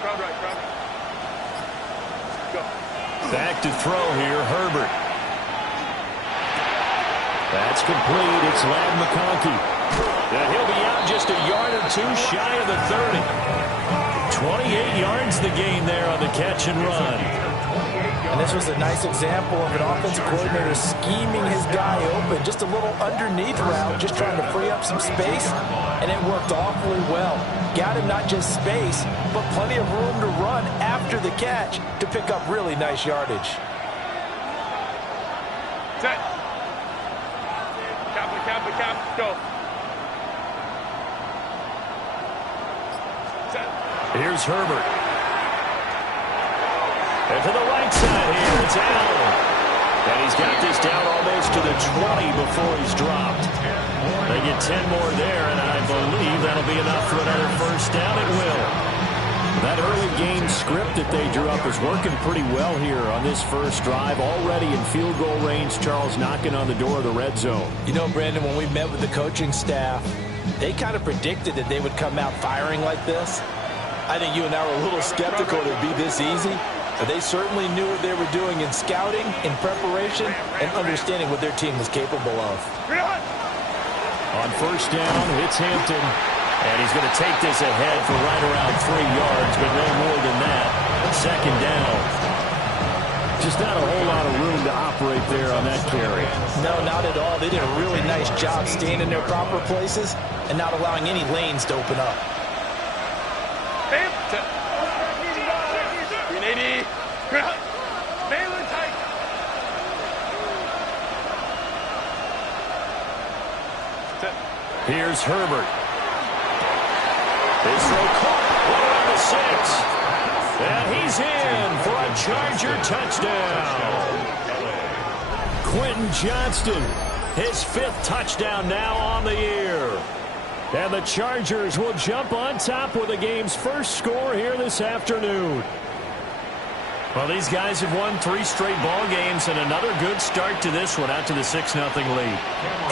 Go. Back to throw here, Herbert. That's complete. It's Ladd McConkey. And he'll be out just a yard or two shy of the 30. 28 yards the gain there on the catch and run. And this was a nice example of an offensive coordinator scheming his guy open. Just a little underneath route, just trying to free up some space. And it worked awfully well. Got him not just space, but plenty of room to run after the catch to pick up really nice yardage. Set. Cap, go. Set. Here's Herbert. And to the right side here, it's Allen. And he's got this down almost to the 20 before he's dropped. They get 10 more there, and I believe that'll be enough for another first down. It will. That early game script that they drew up is working pretty well here on this first drive. Already in field goal range, Charles knocking on the door of the red zone. You know, Brandon, when we met with the coaching staff, they kind of predicted that they would come out firing like this. I think you and I were a little skeptical it would be this easy. But they certainly knew what they were doing in scouting, in preparation, and understanding what their team was capable of. On first down, it's Hampton. And he's going to take this ahead for right around 3 yards, but no more than that. Second down. Just not a whole lot of room to operate there on that carry. No, not at all. They did a really nice job staying in their proper places and not allowing any lanes to open up. 380. Baylor tight. Here's Herbert. His throw caught right around the 6. And he's in for a Charger touchdown. Quentin Johnston, his 5th touchdown now on the year. And the Chargers will jump on top with the game's first score here this afternoon. Well, these guys have won 3 straight ball games and another good start to this one out to the 6-0 lead.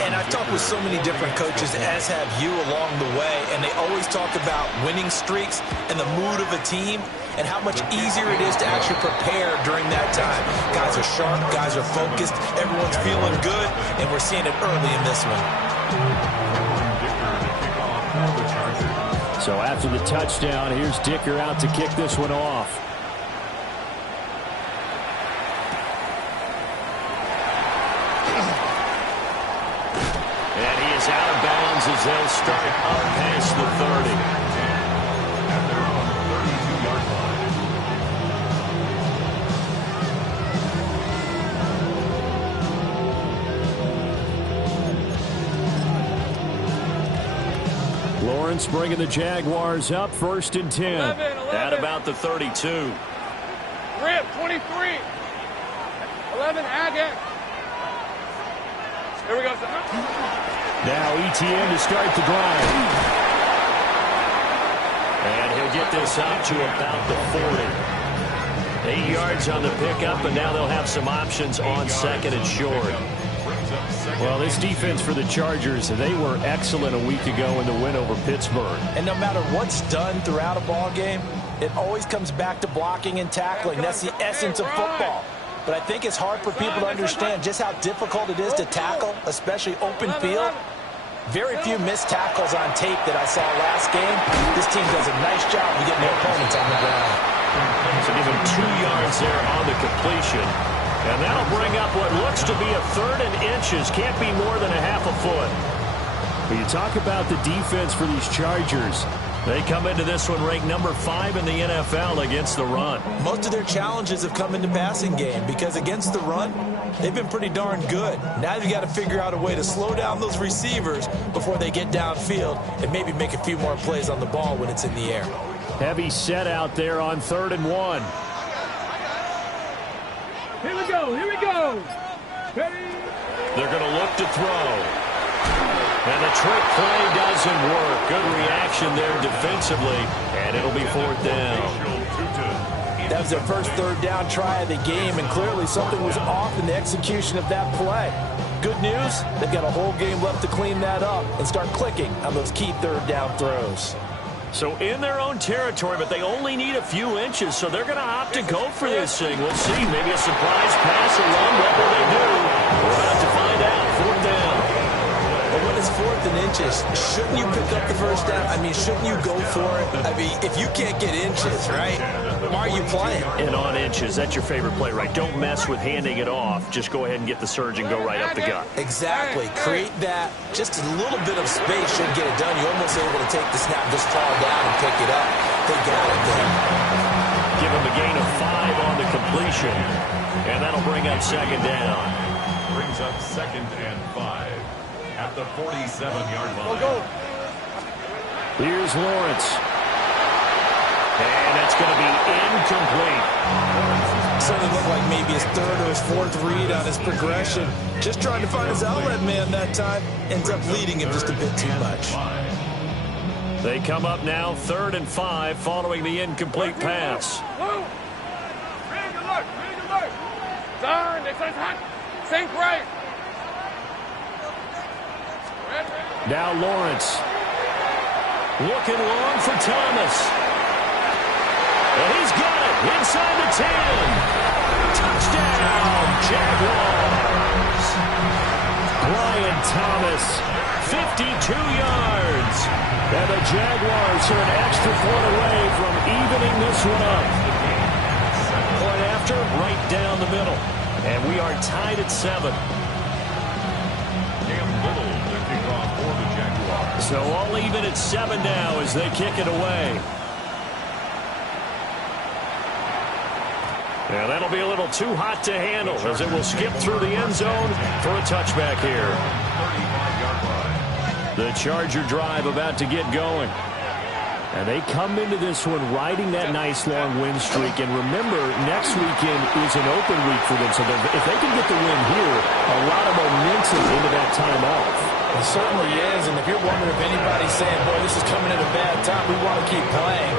And I've talked with so many different coaches, as have you along the way, and they always talk about winning streaks and the mood of a team and how much easier it is to actually prepare during that time. Guys are sharp, guys are focused, everyone's feeling good, and we're seeing it early in this one. So after the touchdown, here's Dicker out to kick this one off. Out of bounds as they'll start up past the 30. Lawrence bringing the Jaguars up 1st and 10. 11. At about the 32. Rip, 23. 11, Agate. Here we go, son. Now ETN to start the drive. And he'll get this up to about the 40. 8 yards on the pickup, and now they'll have some options on 2nd and short. Well, this defense for the Chargers, they were excellent a week ago in the win over Pittsburgh. And no matter what's done throughout a ball game, it always comes back to blocking and tackling. That's the essence of football. But I think it's hard for people to understand just how difficult it is to tackle, especially open field. Very few missed tackles on tape that I saw last game. This team does a nice job of getting their opponents on the ground. So give him 2 yards there on the completion. And that'll bring up what looks to be a 3rd and inches. Can't be more than a half a foot. When you talk about the defense for these Chargers, they come into this one ranked number 5 in the NFL against the run. Most of their challenges have come in the passing game because against the run, they've been pretty darn good. Now they've got to figure out a way to slow down those receivers before they get downfield and maybe make a few more plays on the ball when it's in the air. Heavy set out there on 3rd and 1. Here we go. Ready? They're going to look to throw. And the trick play doesn't work. Good reaction there defensively, and it'll be 4th down. That was their first 3rd down try of the game, and clearly something was off in the execution of that play. Good news, they've got a whole game left to clean that up and start clicking on those key 3rd down throws. So in their own territory, but they only need a few inches, so they're going to opt to go for this thing. We'll see. Maybe a surprise pass or run. What will they do? We're about to find out. 4th down. But when it's 4th and inches, shouldn't you pick up the first down? I mean, shouldn't you go for it? I mean, if you can't get inches, right, why are you playing? And on inches, that's your favorite play, right? Don't mess with handing it off. Just go ahead and get the surge and go right up the gut. Exactly. Create that. Just a little bit of space should get it done. You're almost able to take the snap, just fall down and pick it up. They got it there. Give him a gain of 5 on the completion. And that'll bring up 2nd down. Brings up 2nd and 5 at the 47-yard line. Here's Lawrence. And that's going to be incomplete. Certainly looked like maybe his 3rd or his 4th read on his progression. Just trying to find his outlet man that time. Ends up leading him just a bit too much. They come up now 3rd and 5 following the incomplete pass. Turn, this is hot. Sink right. Now Lawrence. Looking long for Thomas. And he's got it inside the 10. Touchdown, Jaguars. Brian Thomas, 52 yards. And the Jaguars are an extra point away from evening this one up. Point after, right down the middle. And we are tied at 7. So all even at 7 now as they kick it away. And that'll be a little too hot to handle as it will skip through the end zone for a touchback here. The Charger drive about to get going. And they come into this one riding that nice long win streak. And remember, next weekend is an open week for them. So if they can get the win here, a lot of momentum into that time off. It certainly is. And if you're wondering if anybody's saying, boy, this is coming at a bad time, we want to keep playing,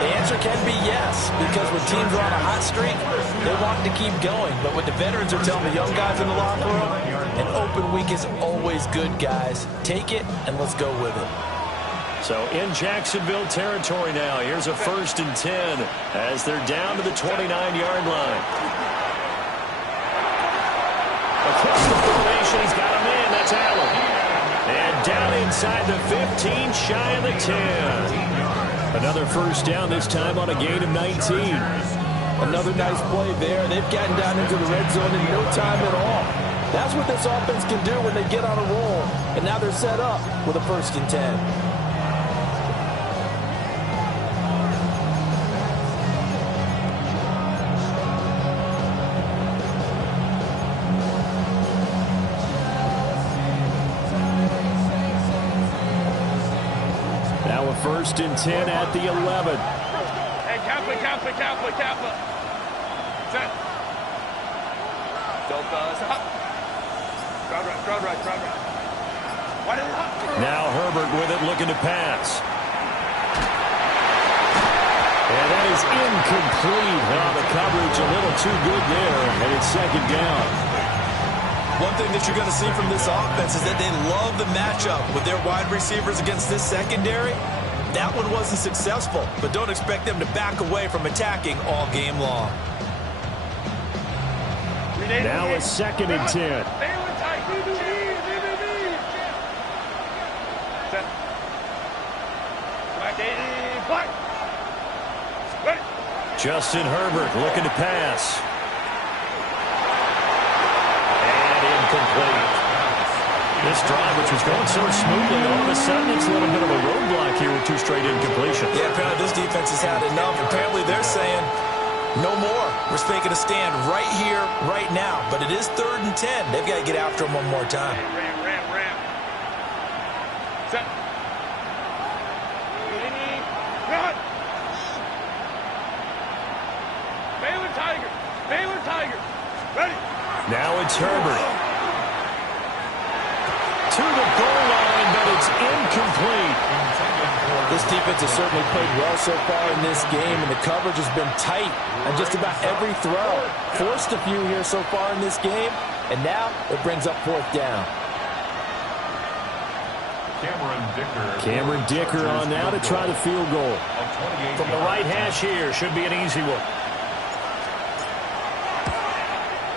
the answer can be yes. Because when teams are on a hot streak, they want to keep going. But what the veterans are telling the young guys in the locker room, an open week is always good, guys. Take it and let's go with it. So in Jacksonville territory now, here's a 1st and 10 as they're down to the 29-yard line. Across the formation, he's got a man. That's Allen. And down inside the 15, shy of the 10. Another 1st down, this time on a gain of 19. Another nice play there. They've gotten down into the red zone in no time at all. That's what this offense can do when they get on a roll. And now they're set up with a 1st and 10. Now a 1st and 10 at the 11. Hey, Kappa. Set. Don't stop. Crowd right. Why did it hop? Now Herbert with it, looking to pass. And that is incomplete. Now the coverage a little too good there, and it's 2nd down. One thing that you're going to see from this offense is that they love the matchup with their wide receivers against this secondary. That one wasn't successful, but don't expect them to back away from attacking all game long. Now a 2nd and 10. Justin Herbert looking to pass. And incomplete. This drive, which was going so smoothly, all of a sudden it's a little bit of a roadblock here with 2 straight incompletions. Yeah, apparently this defense has had enough. Apparently they're saying, no more. We're making a stand right here, right now. But it is 3rd and 10. They've got to get after him one more time. Ram. Set. Run. Baylor Tiger. Ready. Now it's Herbert. To the goal line, but it's incomplete. This defense has certainly played well so far in this game, and the coverage has been tight on just about every throw. Forced a few here so far in this game, and now it brings up 4th down. Cameron Dicker on now to try the field goal. From the right hash here, should be an easy one.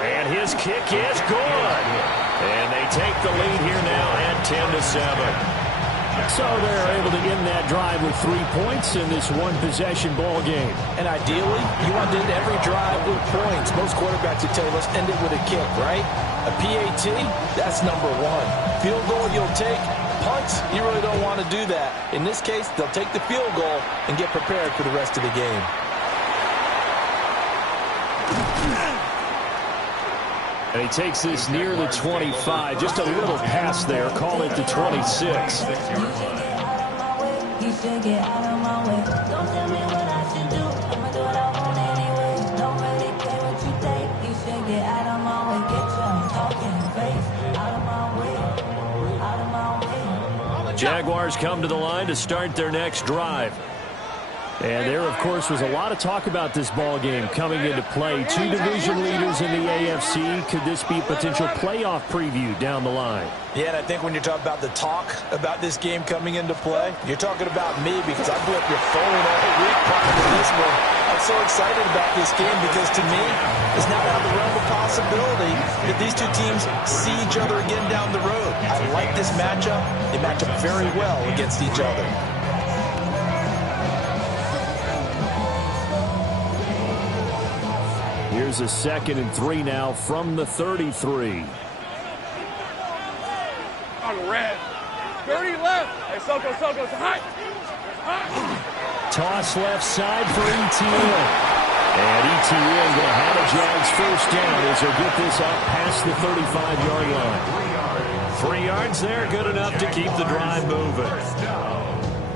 And his kick is good. And they take the lead here now at 10-7. So they're able to end that drive with 3 points in this one-possession ball game. And ideally, you want to end every drive with points. Most quarterbacks would tell you, let's end it with a kick, right? A PAT, that's number one. Field goal you'll take. Punts, you really don't want to do that. In this case, they'll take the field goal and get prepared for the rest of the game. And he takes this near the 25. Just a little pass there. Call it the 26. Jaguars come to the line to start their next drive. And there, of course, was a lot of talk about this ball game coming into play. 2 division leaders in the AFC. Could this be a potential playoff preview down the line? Yeah, and I think when you're talking about the talk about this game coming into play, you're talking about me because I blew up your phone all week prior to this one. I'm so excited about this game because, to me, it's not out of the realm of possibility that these two teams see each other again down the road. I like this matchup. They match up very well against each other. Here's a 2nd and 3 now from the 33. On red. 30 left. Hey, Soko, it's hot. Toss left side for ETN. And ETN going to have a Jags first down as they get this up past the 35-yard line. 3 yards there, good enough to keep the drive moving.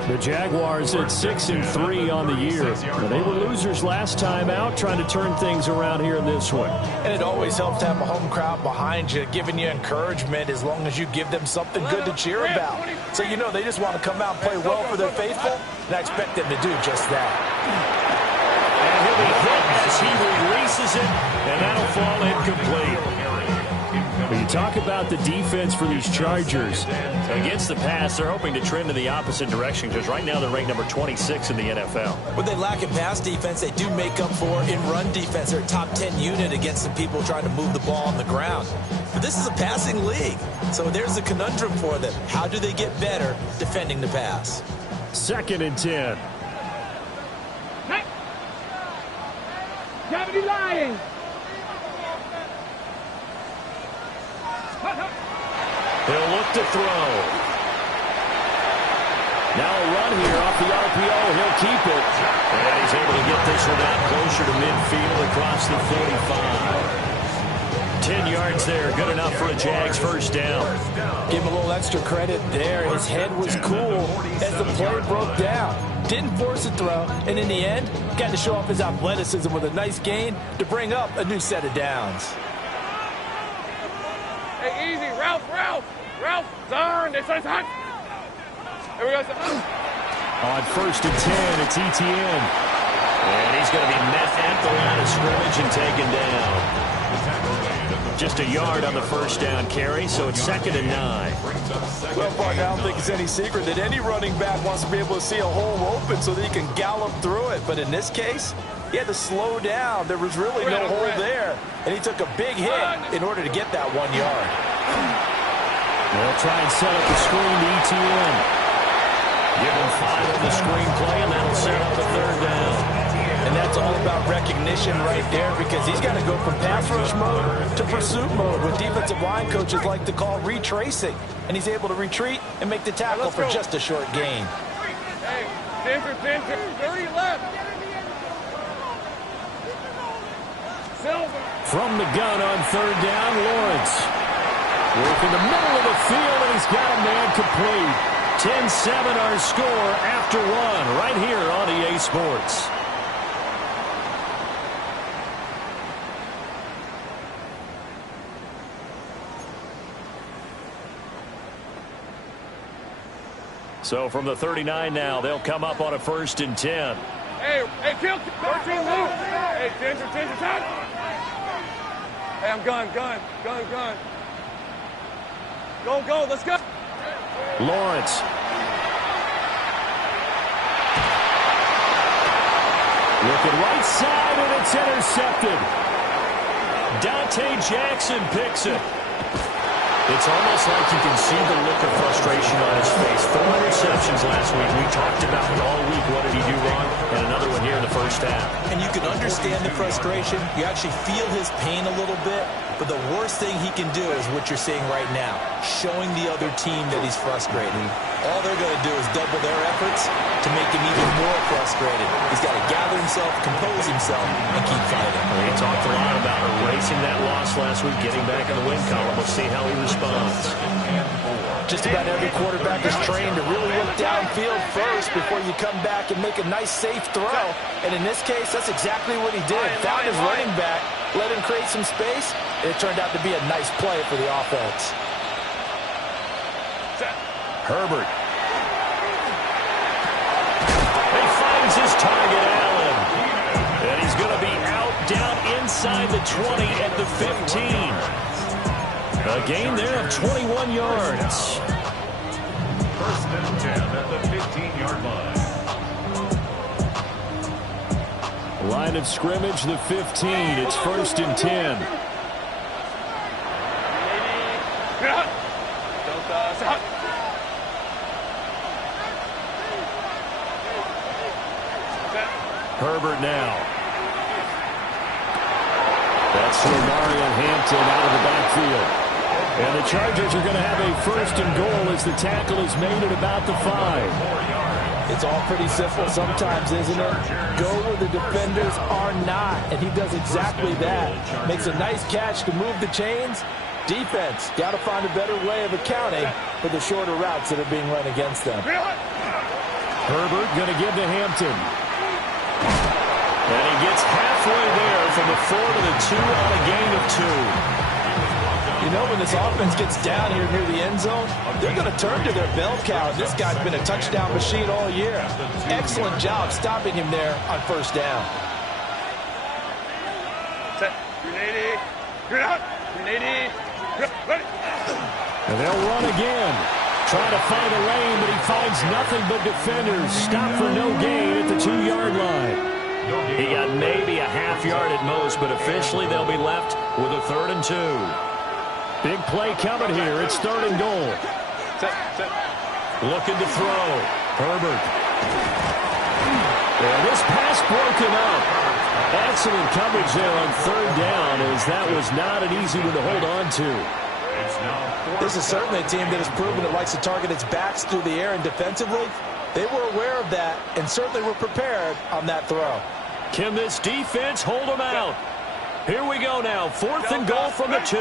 The Jaguars at 6-3 on the year. They were losers last time out, trying to turn things around here in this one. And it always helps to have a home crowd behind you, giving you encouragement as long as you give them something good to cheer about. So you know they just want to come out and play well for their faithful, and I expect them to do just that. And he'll be hit as he releases it, and that'll fall incomplete. When you talk about the defense for these Chargers, against the pass, they're hoping to trend in the opposite direction because right now they're ranked number 26 in the NFL. When they lack in pass defense, they do make up for in run defense. They're a top 10 unit against the people trying to move the ball on the ground. But this is a passing league, so there's a conundrum for them. How do they get better defending the pass? 2nd and 10. Cavity Lions. He'll look to throw. Now a run here off the RPO. He'll keep it. And he's able to get this one out closer to midfield across the 45. 10 yards there. Good enough for a Jags first down. Give him a little extra credit there. His head was cool as the play broke down. Didn't force a throw. And in the end, got to show off his athleticism with a nice gain to bring up a new set of downs. Hey, easy. Ralph. Darn, this is hot. Here we go. On 1st and 10, it's ETN. And he's going to be met at the line of scrimmage and taken down. Just a yard on the first down carry, so it's 2nd and 9. Well, partner, I don't think it's any secret that any running back wants to be able to see a hole open so that he can gallop through it. But in this case, he had to slow down. There was really no hole there. And he took a big hit in order to get that 1 yard. They'll try and set up the screen to ETN. Give him 5 on the screen play, and that'll set up the 3rd down. And that's all about recognition right there because he's got to go from pass rush mode to pursuit mode, what defensive line coaches like to call retracing. And he's able to retreat and make the tackle for just a short gain. Hey, 30 left. Silver. From the gun on 3rd down, Lawrence. Work in the middle of the field, and he's got a man complete. 10-7 our score after 1 right here on EA Sports. So from the 39 now, they'll come up on a 1st and 10. Hey, kill. 13 move. Hey, 10 time. Hey, I'm gun. Go, let's go. Lawrence. Looking right side, and it's intercepted. Dante Jackson picks it. It's almost like you can see the look of frustration on his face. 4 interceptions last week. We talked about it all week. What did he do wrong? And another one here in the first half. And you can understand the frustration. You actually feel his pain a little bit. But the worst thing he can do is what you're seeing right now, showing the other team that he's frustrated. All they're going to do is double their efforts to make him even more frustrated. He's got to gather himself, compose himself, and keep fighting. We talked a lot about erasing that loss last week, getting back in the win column. We'll see how he responds. Just about every quarterback is trained to really look downfield first before you come back and make a nice, safe throw. And in this case, that's exactly what he did. Found his running back, let him create some space, and it turned out to be a nice play for the offense. Herbert. He finds his target, Allen. And he's going to be out down inside the 20 at the 15. A gain there of 21 yards. First and 10 at the 15-yard line. Line of scrimmage, the 15. It's first and 10. Herbert now. That's Mario Hampton out of the backfield. And the Chargers are going to have a first and goal as the tackle is made at about the 5. It's all pretty simple sometimes, isn't it? Go where the defenders are not, and he does exactly that. Makes a nice catch to move the chains. Defense, got to find a better way of accounting for the shorter routes that are being run against them. Herbert going to give to Hampton. And he gets halfway there from the 4 to the 2 on a gain of 2. You know, when this offense gets down here near the end zone, they're going to turn to their bell cow. This guy's been a touchdown machine all year. Excellent job stopping him there on first down. Set. Grenade. Grenade. And they'll run again. Trying to find a lane, but he finds nothing but defenders. Stop for no gain at the 2-yard line. He got maybe a half yard at most, but officially they'll be left with a 3rd and 2. Big play coming here. It's 3rd and goal. Set. Looking to throw. Herbert. And this pass broken up. Excellent coverage there on 3rd down, as that was not an easy one to hold on to. This is certainly a team that has proven it likes to target its backs through the air and defensively. They were aware of that and certainly were prepared on that throw. Can this defense hold them out? Here we go now. 4th and goal from the 2.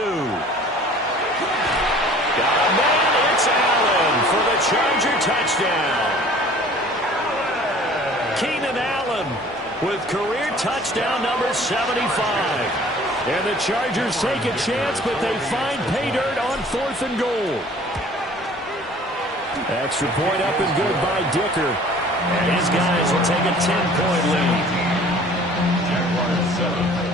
Got a man. It's Allen for the Charger touchdown. Keenan Allen with career touchdown number 75. And the Chargers take a chance, but they find pay dirt on 4th and goal. Extra point up and good by Dicker. And his guys will take a 10-point lead. Jaguars 7.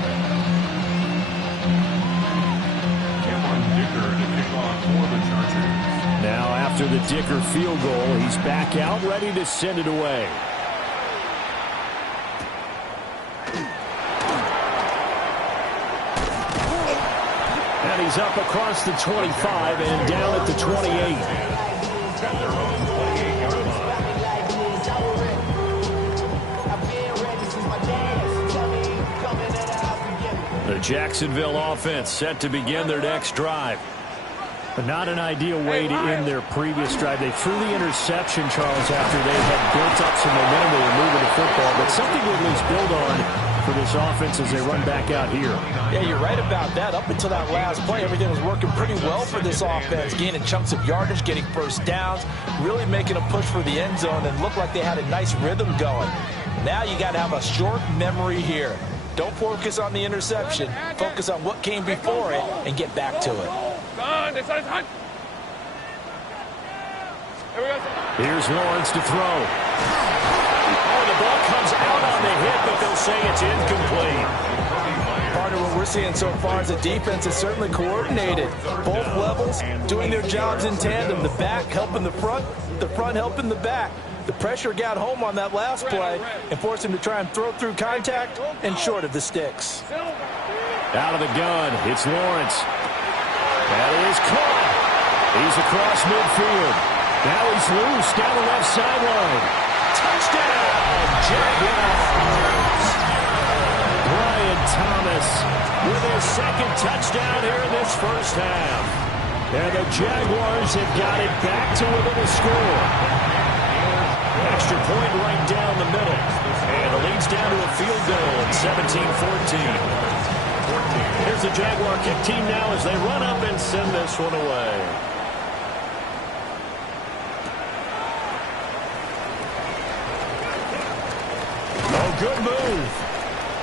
Dicker to kick off for the Chargers. Now after the Dicker field goal, he's back out ready to send it away. And he's up across the 25 and down at the 28. At their own 28-yard line. The Jacksonville offense set to begin their next drive. But not an ideal way to end their previous drive. They threw the interception, Charles, after they had built up some momentum. They were moving the football, but something to at least build on for this offense as they run back out here. Yeah, you're right about that. Up until that last play, everything was working pretty well for this offense, gaining chunks of yardage, getting first downs, really making a push for the end zone, and looked like they had a nice rhythm going. Now you got to have a short memory here. Don't focus on the interception. Focus on what came before it and get back to it. Here's Lawrence to throw. Oh, the ball comes out on the hit, but they'll say it's incomplete. Partner, what we're seeing so far is the defense is certainly coordinated. Both levels doing their jobs in tandem. The back helping the front helping the back. The pressure got home on that last play and forced him to try and throw through contact and short of the sticks. Out of the gun, it's Lawrence. That is caught. He's across midfield. Now he's loose down the left sideline. Touchdown, Jaguars! Brian Thomas with his second touchdown here in this first half. And the Jaguars have got it back to within a score. Extra point right down the middle. And it leads down to a field goal at 17-14. Here's the Jaguar kick team now as they run up and send this one away. Oh, good move.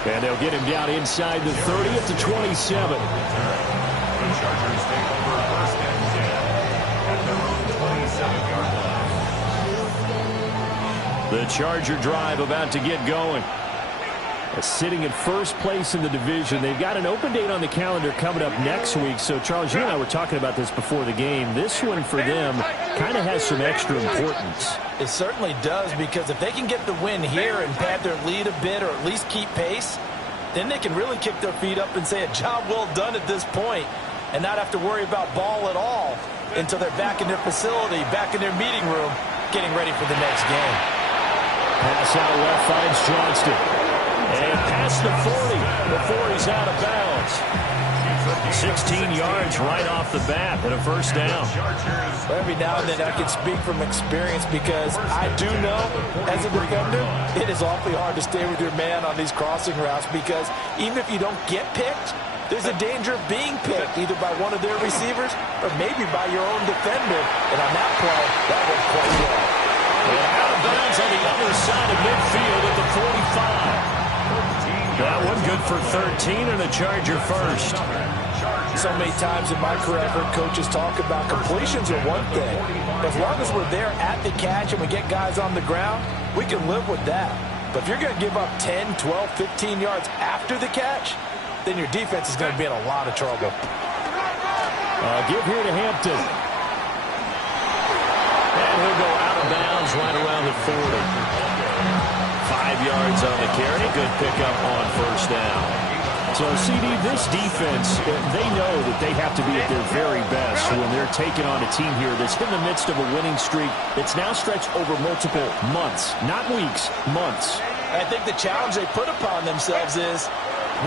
And they'll get him down inside the 30 at the 27. The Chargers take over first and 10 at their own 27-yard line. The Charger drive about to get going. Sitting in first place in the division. They've got an open date on the calendar coming up next week. So, Charles, you and I were talking about this before the game. This one for them kind of has some extra importance. It certainly does, because if they can get the win here and pad their lead a bit or at least keep pace, then they can really kick their feet up and say a job well done at this point and not have to worry about ball at all until they're back in their facility, back in their meeting room, getting ready for the next game. Pass out left finds Johnston. And past the 40 before he's out of bounds. 16 yards right off the bat and a first down. Well, every now and then I can speak from experience, because I do know as a defender it is awfully hard to stay with your man on these crossing routes, because even if you don't get picked, there's a danger of being picked either by one of their receivers or maybe by your own defender. And on that play, that worked quite well. And out of bounds on the other side of midfield at the 45. That one good for 13 and a Charger first. So many times in my career, I've heard coaches talk about completions are one thing. As long as we're there at the catch and we get guys on the ground, we can live with that. But if you're going to give up 10, 12, 15 yards after the catch, then your defense is going to be in a lot of trouble. Give here to Hampton. And he'll go out of bounds right around the 40. 5 yards on the carry. Good pickup on first down. So, CD, this defense, they know that they have to be at their very best when they're taking on a team here that's in the midst of a winning streak that's now stretched over multiple months, not weeks, months. I think the challenge they put upon themselves is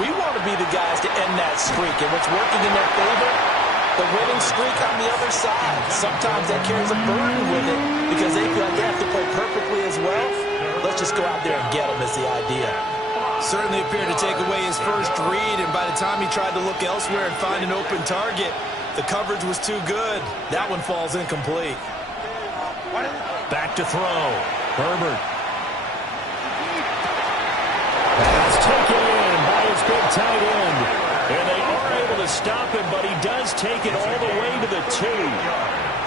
we want to be the guys to end that streak. And what's working in their favor? The winning streak on the other side. Sometimes that carries a burden with it because they feel like they have to play perfectly as well. Let's just go out there and get him is the idea. Certainly appeared to take away his first read, and by the time he tried to look elsewhere and find an open target, the coverage was too good. That one falls incomplete. Back to throw. Herbert. That's taken in by his big tight end. And they are able to stop him, but he does take it all the way to the 2.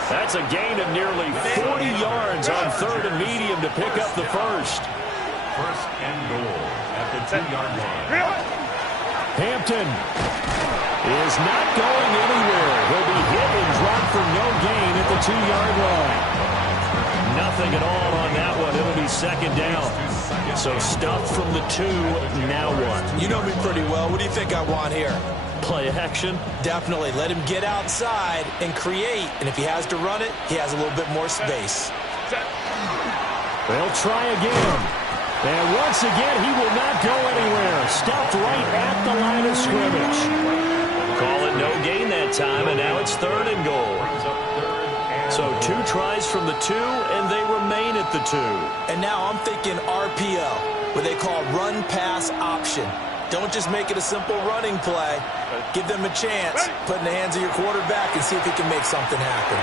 That's a gain of nearly 40 yards on third and medium to pick up the first. First and goal at the 2-yard line. Hampton is not going anywhere. He'll be hit and dropped for no gain at the 2-yard line. Nothing at all on that one. It'll be second down. So stuffed from the 2, now what? You know me pretty well. What do you think I want here? Play action? Definitely. Let him get outside and create. And if he has to run it, he has a little bit more space. They'll try again. And once again, he will not go anywhere. Stopped right at the line of scrimmage. Call it no gain that time, and now it's third and goal. So 2 tries from the 2, and they remain at the 2. And now I'm thinking RPO, what they call run-pass option. Don't just make it a simple running play. Give them a chance. Put in the hands of your quarterback and see if he can make something happen.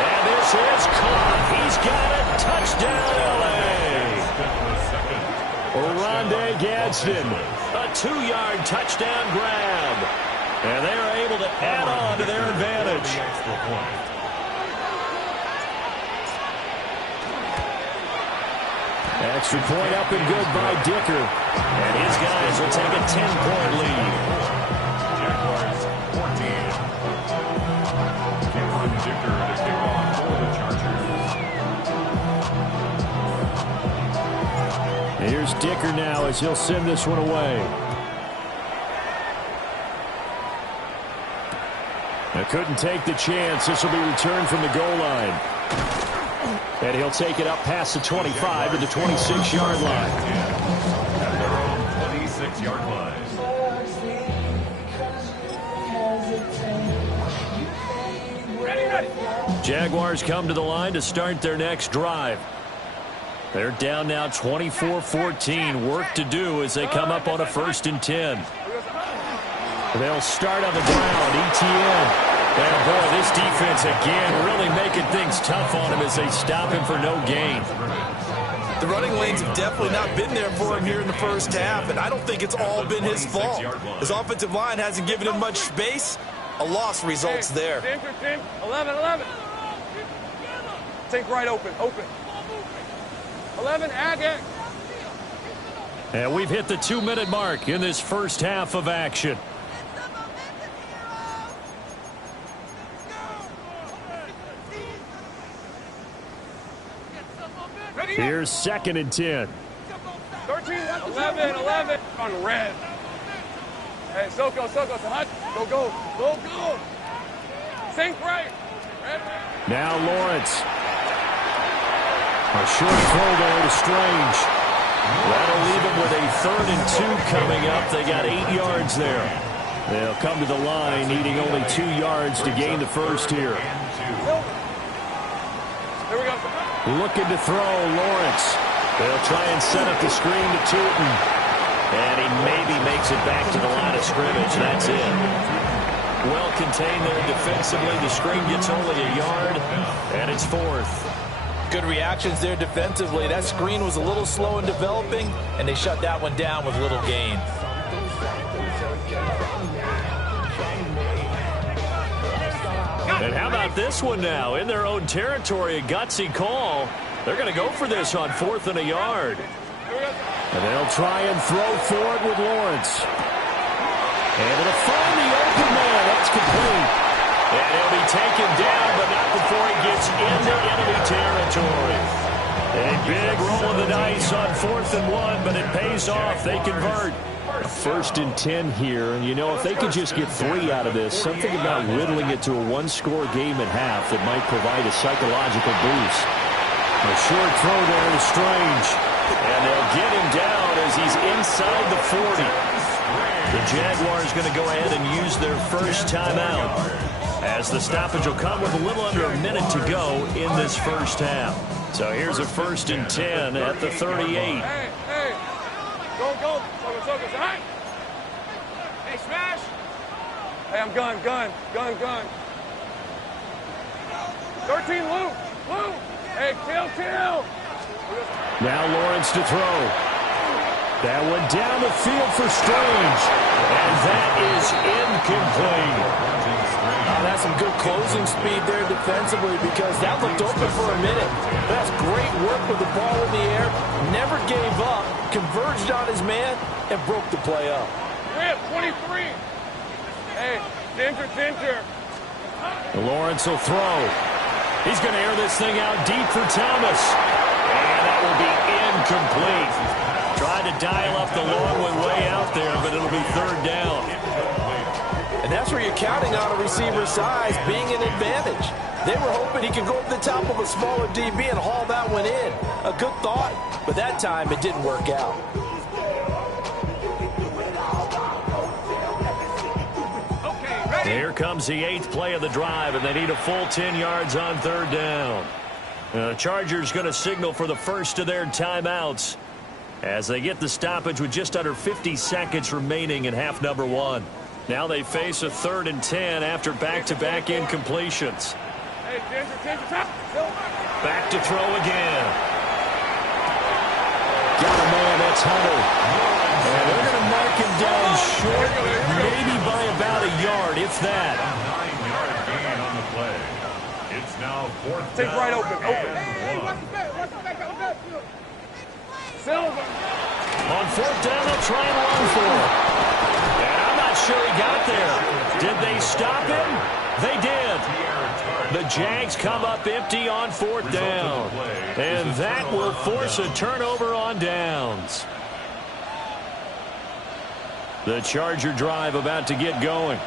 And this is caught. He's got it. Touchdown, L.A. Rondé Gadsden. A 2-yard touchdown grab. And they are able to add on to their advantage. Extra point up and good by Dicker. And his guys will take a 10-point lead. Dicker now as he'll send this one away. Now couldn't take the chance. This will be returned from the goal line. And he'll take it up past the 25 to the 26-yard line. At their own 26-yard line. Jaguars come to the line to start their next drive. They're down now 24-14. Work to do as they come up on a 1st and 10. They'll start on the ground. ETN. And boy, this defense again really making things tough on him as they stop him for no gain. The running lanes have definitely not been there for him here in the first half, and I don't think it's all been his fault. His offensive line hasn't given him much space. A loss results there. 11. Think right open. 11, Ag. And we've hit the 2-minute mark in this first half of action. Here's 2nd and 10. 13, 11. On red. Hey, Soko, Hunt. Go. Think right. Red. Now Lawrence. A short throw there to Strange. That'll leave them with a 3rd and 2 coming up. They got 8 yards there. They'll come to the line needing only 2 yards to gain the first here. Here we go. Looking to throw, Lawrence. They'll try and set up the screen to Tootin. And he maybe makes it back to the line of scrimmage. That's it. Well contained there defensively. The screen gets only a yard, and it's 4th. Good reactions there defensively. That screen was a little slow in developing, and they shut that one down with little gain. And how about this one now? In their own territory, a gutsy call. They're going to go for this on 4th and a yard. And they'll try and throw for it with Lawrence. And it'll find the open man. That's complete. And he'll be taken down, but not before he gets into enemy territory. A big roll of the dice on 4th and 1, but it pays off. They convert. A 1st and 10 here, and you know, if they could just get 3 out of this, something about whittling it to a 1-score game at half that might provide a psychological boost. A short throw there to Strange, and they'll get him down as he's inside the 40. The Jaguars going to go ahead and use their first timeout, as the stoppage will come with a little under a minute to go in this first half. So here's a 1st and 10 at the 38. Hey. Go. Hey, smash. Hey, I'm gun. 13, Lou. Hey, kill. Now Lawrence to throw. That one down the field for Strange. And that is incomplete. That's some good closing speed there defensively, because that looked open for a minute. That's great work with the ball in the air. Never gave up. Converged on his man and broke the play up. Rip, 23. Hey, Ginger. Lawrence will throw. He's going to air this thing out deep for Thomas. And that will be incomplete. Tried to dial up the long one way out there, but it'll be 3rd down. And that's where you're counting on a receiver's size being an advantage. They were hoping he could go up the top of a smaller DB and haul that one in. A good thought, but that time it didn't work out. Here comes the 8th play of the drive, and they need a full 10 yards on 3rd down. The Chargers going to signal for the first of their timeouts as they get the stoppage with just under 50 seconds remaining in half number 1. Now they face a 3rd and 10 after back-to-back incompletions. Hey, Ginger. Back to throw again. Got a man, that's Hunter. And they're going to mark him down short, maybe by about a yard, if that. 9-yard gain on the play. It's now 4th down. Take right open. Silver. On 4th down, they'll try and run for it. And I'm not sure he got there. Did they stop him? They did. The Jags come up empty on 4th down. And that will force a turnover on downs. The Charger drive about to get going.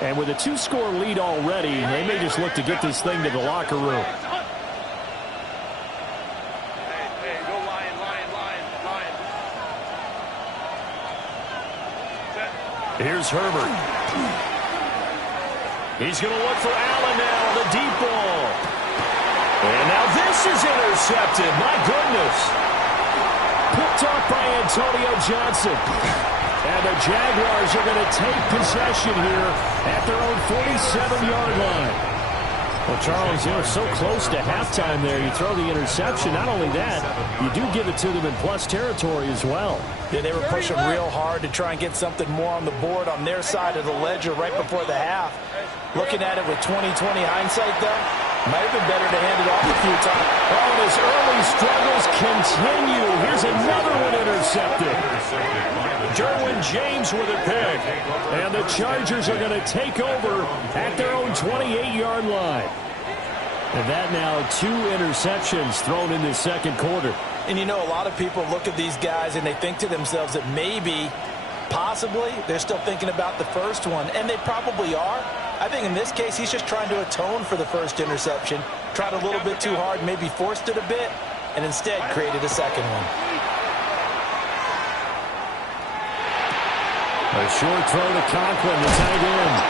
And with a 2-score lead already, they may just look to get this thing to the locker room. Hey, go Lion. Here's Herbert. He's going to look for Allen now, the deep ball. And now this is intercepted. My goodness. Picked off by Antonio Johnson. And the Jaguars are going to take possession here at their own 47-yard line. Well, Charles, they were so close to halftime there. You throw the interception. Not only that, you do give it to them in plus territory as well. Yeah, they were pushing real hard to try and get something more on the board on their side of the ledger right before the half. Looking at it with 20/20 hindsight, though, might have been better to hand it off a few times. Oh, and his early struggles continue. Here's another one intercepted. Derwin James with a pick. And the Chargers are going to take over at their own 28-yard line. And that now 2 interceptions thrown in this second quarter. And you know, a lot of people look at these guys and they think to themselves that maybe, possibly, they're still thinking about the first one. And they probably are. I think in this case, he's just trying to atone for the first interception. Tried a little bit too hard, maybe forced it a bit, and instead created a second one. A short throw to Conklin, the tight end.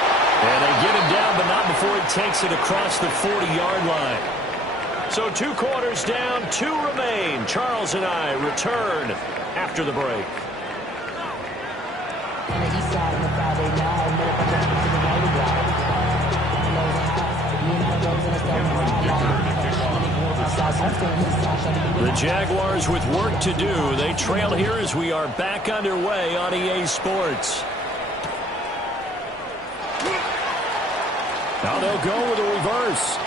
And they get him down, but not before he takes it across the 40-yard line. So 2 quarters down, 2 remain. Charles and I return after the break. The Jaguars with work to do. They trail here as we are back underway on EA Sports. Now they'll go with a reverse.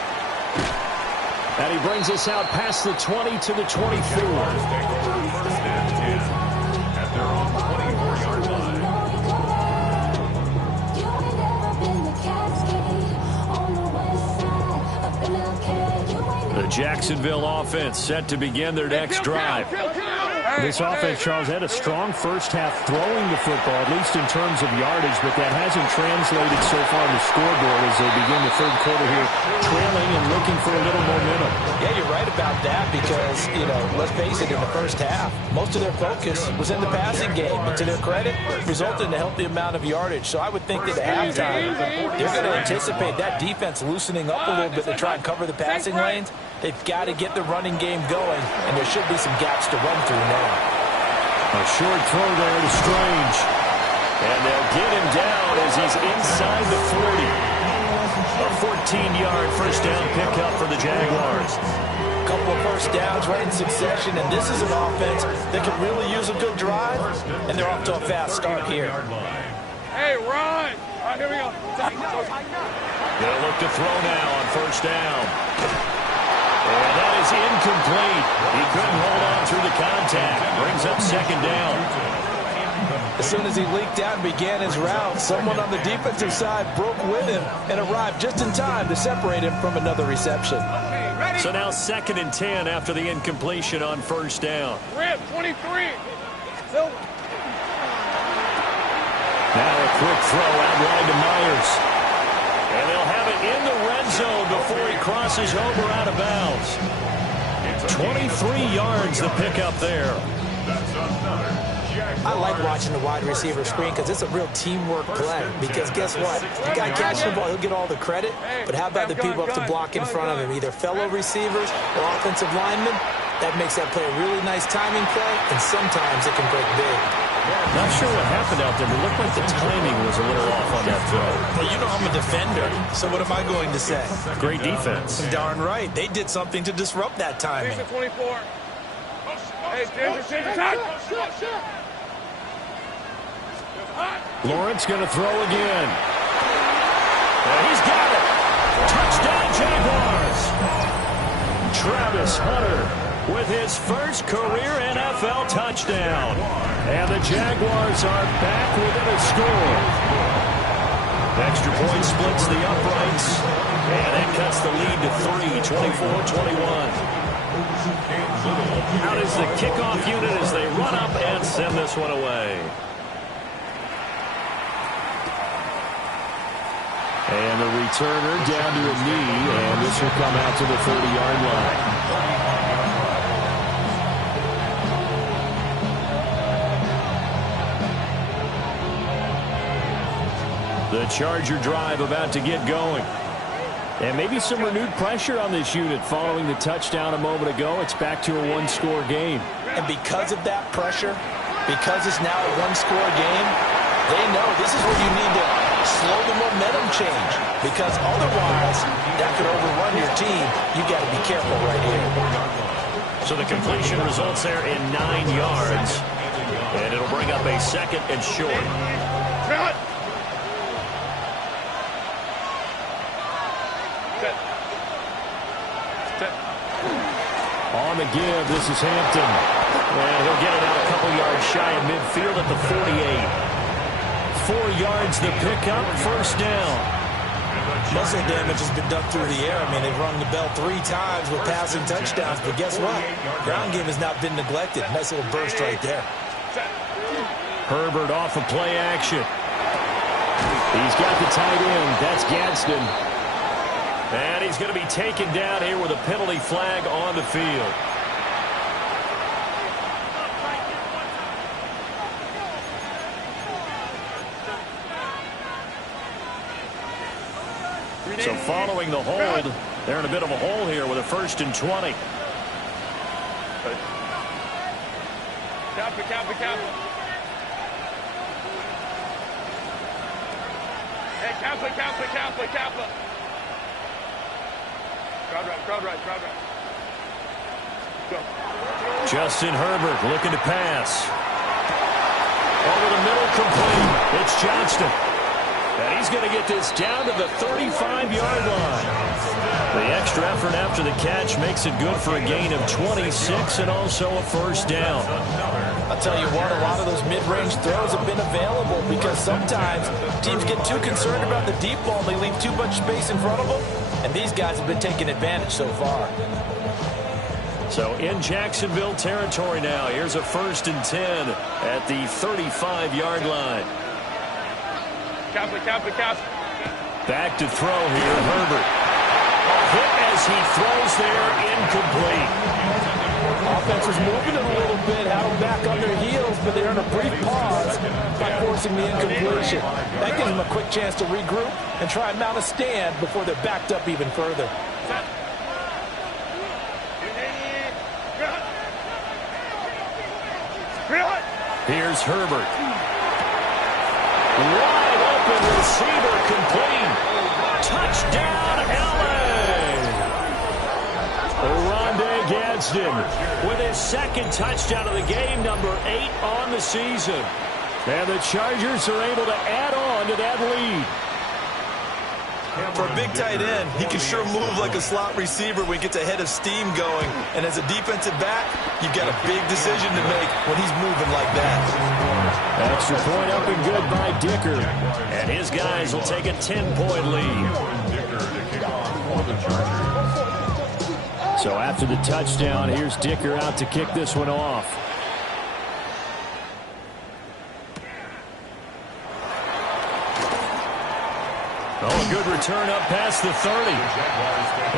And he brings us out past the 20 to the 24. First and 10 at their own 24-yard line. The Jacksonville offense set to begin their next drive. This offense, Charles, had a strong first half throwing the football, at least in terms of yardage, but that hasn't translated so far on the scoreboard as they begin the third quarter here, trailing and looking for a little momentum. Yeah, you're right about that because, you know, let's face it, in the first half, most of their focus was in the passing game. And to their credit, resulted in a healthy amount of yardage. So I would think that at halftime, they're going to anticipate that defense loosening up a little bit to try and cover the passing lanes. They've got to get the running game going, and there should be some gaps to run through now. A short throw there to Strange. And they'll get him down as he's inside the 40. A 14-yard first down pickup for the Jaguars. A couple of first downs right in succession, and this is an offense that can really use a good drive, and they're off to a fast start here. Hey, run! All right, here we go. Gonna look to throw now on first down. And that is incomplete. He couldn't hold on through the contact. Brings up second down. As soon as he leaked out and began his route, someone on the defensive side broke with him and arrived just in time to separate him from another reception. So now 2nd and 10 after the incompletion on first down. Rip, 23. Silver. Now a quick throw out wide to Myers. And they'll have it in the red zone before he crosses over out of bounds. 23 yards the pickup there. I like watching the wide receiver screen because it's a real teamwork play. Because guess what? The guy catching the ball, he'll get all the credit. But how about the people up to block in front of him, either fellow receivers or offensive linemen? That makes that play a really nice timing play, and sometimes it can break big. Not sure what happened out there, but it looked like the timing was a little off on that throw. Well, you know I'm a defender, so what am I going to say? Great defense. Darn right. They did something to disrupt that timing. 24. Hey, Ginger, Lawrence going to throw again. And he's got it. Touchdown, Jaguars. Travis Hunter with his first career NFL touchdown. And the Jaguars are back within a score. Extra point splits the uprights. And it cuts the lead to 3, 24-21. Out is the kickoff unit as they run up and send this one away. And the returner down to a knee, and this will come out to the 30-yard line. The Charger drive about to get going. And maybe some renewed pressure on this unit following the touchdown a moment ago. It's back to a one-score game. And because of that pressure, because it's now a one-score game, they know this is where you need to slow the momentum change. Because otherwise, that could overrun your team. You got to be careful right here. So the completion results there in 9 yards. And it'll bring up a second and short. On the give, this is Hampton. And he'll get it out a couple yards shy of midfield at the 48. 4 yards the pickup, first down. Muscle damage has been done through the air. I mean, they've rung the bell 3 times with passing touchdowns, but guess what? Ground game has not been neglected. Nice little burst right there. Herbert off of play action. He's got the tight end. That's Gadsden. And he's going to be taken down here with a penalty flag on the field. So following the hold, they're in a bit of a hole here with a 1st and 20. Kappa. Hey, Kappa. Crowd right. Go. Justin Herbert looking to pass. Over the middle, complete. It's Johnston. And he's going to get this down to the 35-yard line. The extra effort after the catch makes it good for a gain of 26 and also a first down. I'll tell you what, a lot of those mid-range throws have been available because sometimes teams get too concerned about the deep ball. They leave too much space in front of them, and these guys have been taking advantage so far. So in Jacksonville territory now, here's a 1st and 10 at the 35-yard line. Kappa. Back to throw here, Herbert. Hit as he throws there, incomplete. Offense was moving it a little bit, had them back on their heels, but they're in a brief pause by forcing the incompletion. That gives them a quick chance to regroup and try and mount a stand before they're backed up even further. Here's Herbert. Wide open receiver complete. Touchdown, LA! Rondé Gadsden with his 2nd touchdown of the game, number 8 on the season. And the Chargers are able to add on to that lead. For a big tight end, he can sure move like a slot receiver when he gets a head of steam going. And as a defensive back, you've got a big decision to make when he's moving like that. Extra point up and good by Dicker. And his guys will take a 10-point lead. So after the touchdown, here's Dicker out to kick this one off. Oh, a good return up past the 30.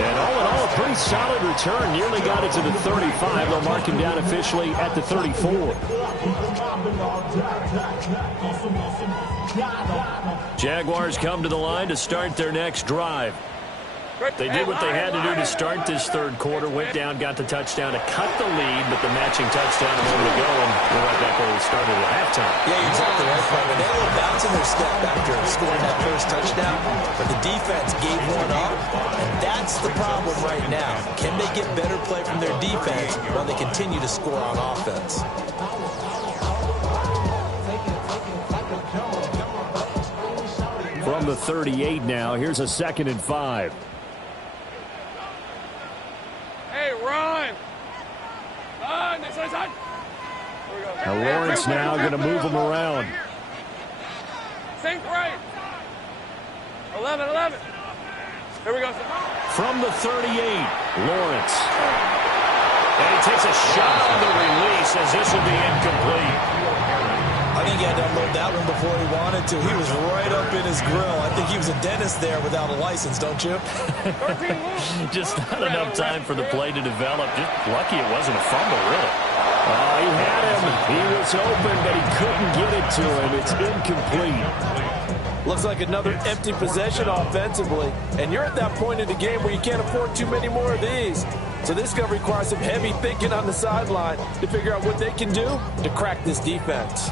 And all in all, a pretty solid return. Nearly got it to the 35. They'll mark him down officially at the 34. Jaguars come to the line to start their next drive. They did what they had to do to start this 3rd quarter. Went down, got the touchdown to cut the lead, but the matching touchdown a moment ago, and we're right back where we started at halftime. Yeah, you're exactly right, Clement. They had a little bounce in their step after scoring that first touchdown, but the defense gave one up, and that's the problem right now. Can they get better play from their defense while they continue to score on offense? From the 38 now, here's a 2nd and 5. Now Lawrence now going to move him around. Think right. 11. Here we go. From the 38, Lawrence. And he takes a shot on the release as this will be incomplete. I think he had to unload that one before he wanted to. He was right up in his grill. I think he was a dentist there without a license, don't you? Just not enough time for the play to develop. Just lucky it wasn't a fumble, really. He had him. He was open, but he couldn't get it to him. It's incomplete. Looks like another empty possession offensively. And you're at that point in the game where you can't afford too many more of these. So this is going to require some heavy thinking on the sideline to figure out what they can do to crack this defense.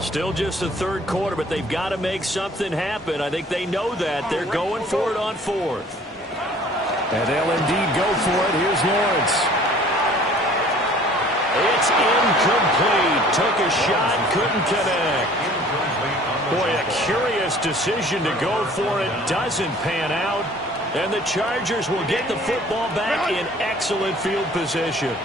Still just the third quarter, but they've got to make something happen. I think they know that. They're going for it on fourth. And they'll indeed go for it. Here's Lawrence. It's incomplete. Took a shot, couldn't connect. Boy, a curious decision to go for it. Doesn't pan out. And the Chargers will get the football back in excellent field position.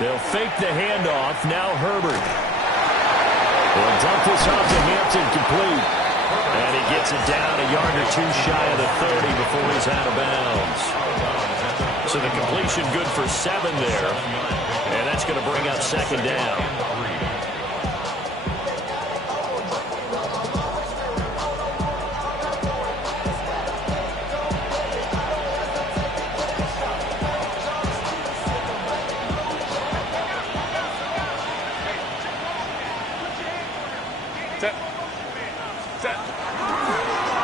They'll fake the handoff. Now Herbert. They'll dump this off to Hampton, complete. And he gets it down a yard or two shy of the 30 before he's out of bounds. So the completion good for 7 there. And that's going to bring up second down.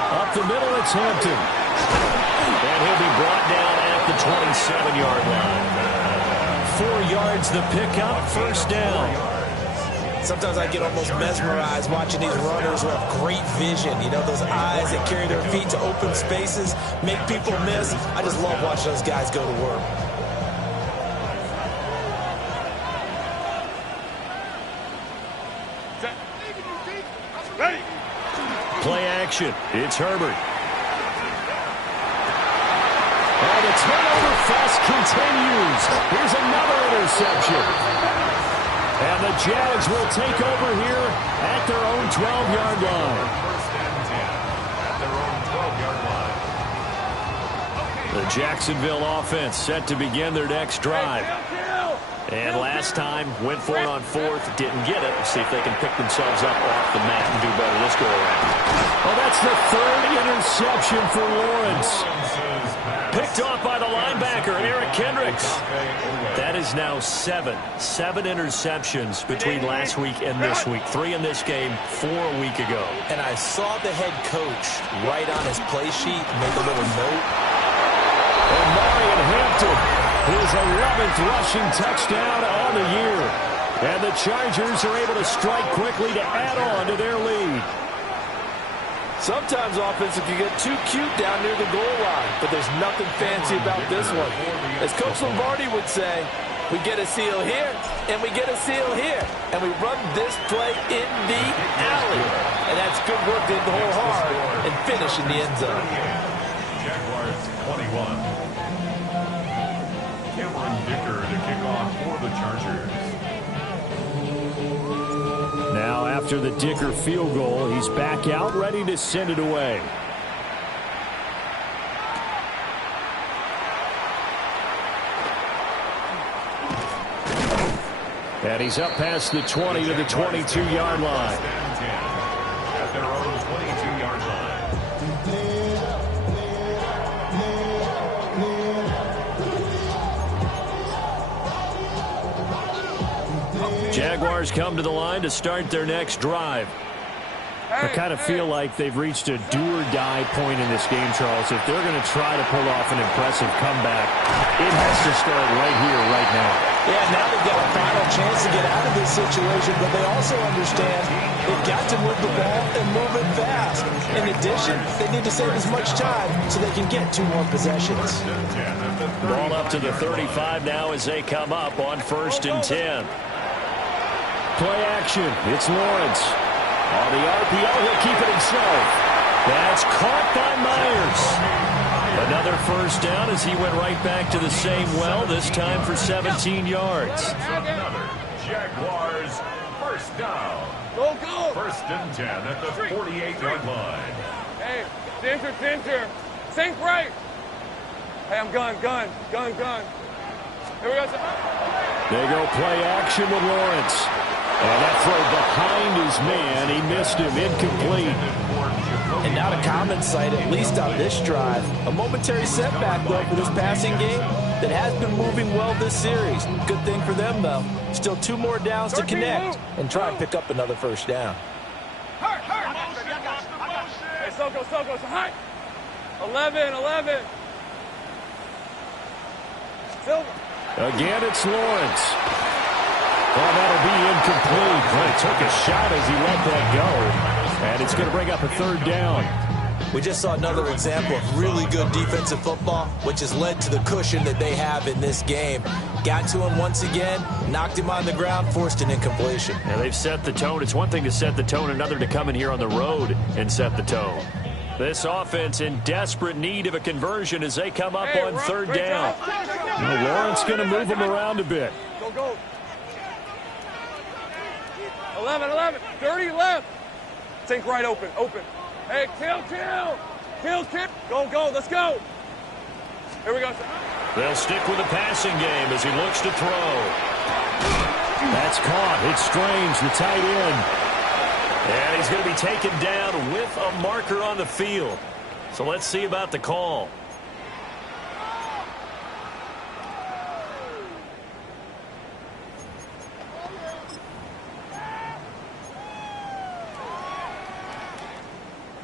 Up the middle, it's Hampton. And he'll be brought down at the 27-yard line. 4 yards the pickup, first down. Sometimes I get almost mesmerized watching these runners who have great vision. You know, those eyes that carry their feet to open spaces, make people miss. I just love watching those guys go to work. Ready. Play action. It's Herbert. And the turnover fest continues. Here's another interception. And the Jags will take over here at their own 12-yard line. First and 10 at their own 12-yard line. The Jacksonville offense set to begin their next drive. And last time, went for it on fourth, didn't get it. See if they can pick themselves up off the mat and do better this go-around. Well, that's the third interception for Lawrence. Picked off by the linebacker, Eric Kendricks. That is now 7 interceptions between last week and this week. 3 in this game, 4 a week ago. And I saw the head coach write on his play sheet, make a little note. And Marion Hampton, his 11th rushing touchdown on the year. And the Chargers are able to strike quickly to add on to their lead. Sometimes offense can get too cute down near the goal line, but there's nothing fancy about this one. As Coach Lombardi would say, we get a seal here, and we get a seal here, and we run this play in the alley. And that's good work to hit the hole hard and finish in the end zone. Jaguars 21. Dicker to kick off for the Chargers. Now after the Dicker field goal, he's back out ready to send it away. And he's up past the 20 to the 22-yard line. At their own 22-yard line. Jaguars come to the line to start their next drive. I kind of feel like they've reached a do-or-die point in this game, Charles. If they're going to try to pull off an impressive comeback, it has to start right here, right now. Yeah, now they've got a final chance to get out of this situation, but they also understand they've got to move the ball and move it fast. In addition, they need to save as much time so they can get 2 more possessions. Ball up to the 35 now as they come up on 1st and 10. Play action. It's Lawrence. On the RPO, he'll keep it himself. That's caught by Myers. Another first down as he went right back to the same well, this time for 17 yards. Another Jaguars, first down. Go, go. First and 10 at the 48-yard line. Hey, center. Sink right. Hey, I'm gun. Here we go. They go play action with Lawrence. And that throw behind his man. He missed him. Incomplete. And not a common sight, at least on this drive. A momentary setback, though, for this passing game that has been moving well this series. Good thing for them, though. Still 2 more downs to connect and try and pick up another first down. Hey, Soko, high. 11. Silver. Again, it's Lawrence. Well, that'll be incomplete. Well, he took a shot as he let that go. And it's going to bring up a third down. We just saw another example of really good defensive football, which has led to the cushion that they have in this game. Got to him once again, knocked him on the ground, forced an incompletion. Yeah, they've set the tone. It's one thing to set the tone, another to come in here on the road and set the tone. This offense in desperate need of a conversion as they come up on third down. Well, Lawrence going to move them around a bit. Go. 11. Dirty left. Sink right open. Hey, kill. Go. Let's go. Here we go. They'll stick with the passing game as he looks to throw. That's caught. It's Strange, the tight end. And he's going to be taken down with a marker on the field. So let's see about the call.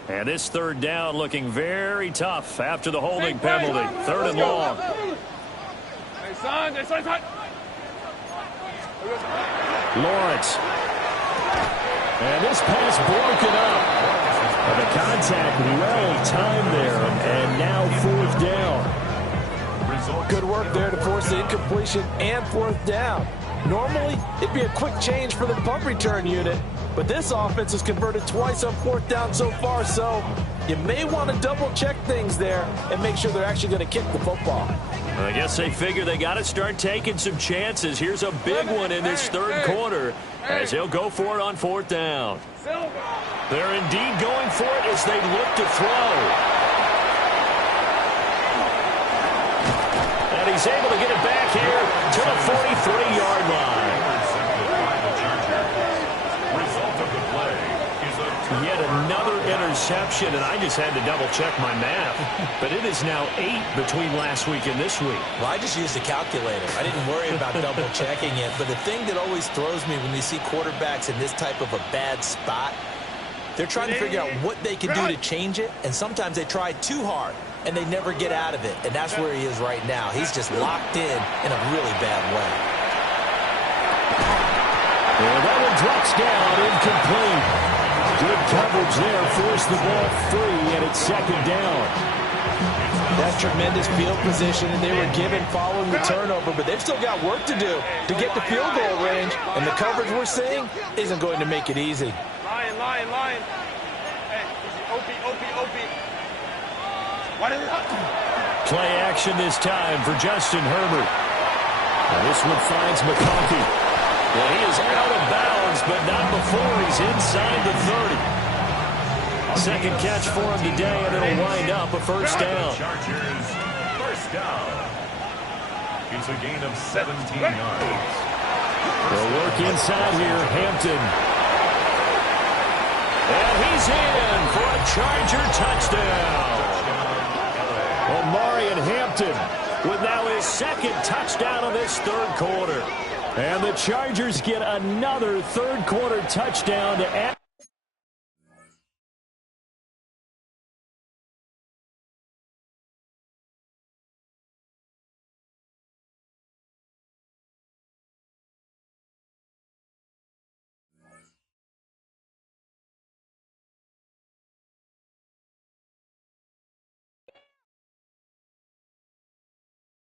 And this third down looking very tough after the holding penalty. Third and long. Hey, son. Lawrence. And this pass broken up. And the contact well timed there. And now fourth down. Good work there to force the incompletion and fourth down. Normally, it'd be a quick change for the punt return unit, but this offense has converted twice on fourth down so far, so you may want to double-check things there and make sure they're actually going to kick the football. I guess they figure they got to start taking some chances. Here's a big one in this third quarter as he'll go for it on fourth down. They're indeed going for it as they look to throw. And he's able to get it back here to the 43-yard line. Yet another interception, and I just had to double-check my math. But it is now 8 between last week and this week. Well, I just used a calculator. I didn't worry about double-checking it. But the thing that always throws me when you see quarterbacks in this type of a bad spot, they're trying to figure out what they can do to change it, and sometimes they try too hard, and they never get out of it. And that's where he is right now. He's just locked in a really bad way. And that one drops down, incomplete. Good coverage there, forced the ball free, and it's second down. That's tremendous field position, and they were given following the turnover, but they've still got work to do to get to field goal range, and the coverage we're seeing isn't going to make it easy. Lion. Hey, OP. Play action this time for Justin Herbert. And this one finds McConkey. Well, he is out of bounds, but not before he's inside the 30. Second catch for him today, and it'll wind up a first down. Chargers, first down. It's a gain of 17 yards. They'll work inside here, Hampton. And he's in for a Charger touchdown. Omarion Hampton with now his second touchdown of this third quarter. And the Chargers get another third quarter touchdown to add.